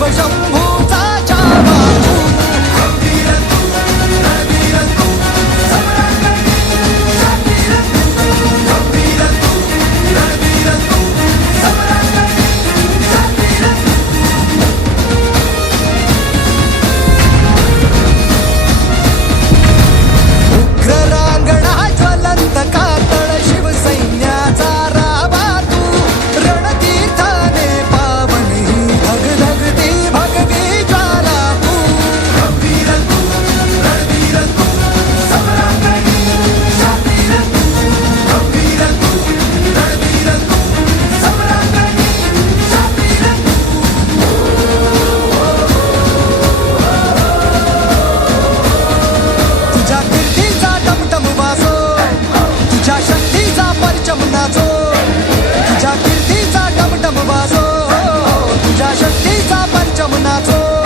Vào Jamunato.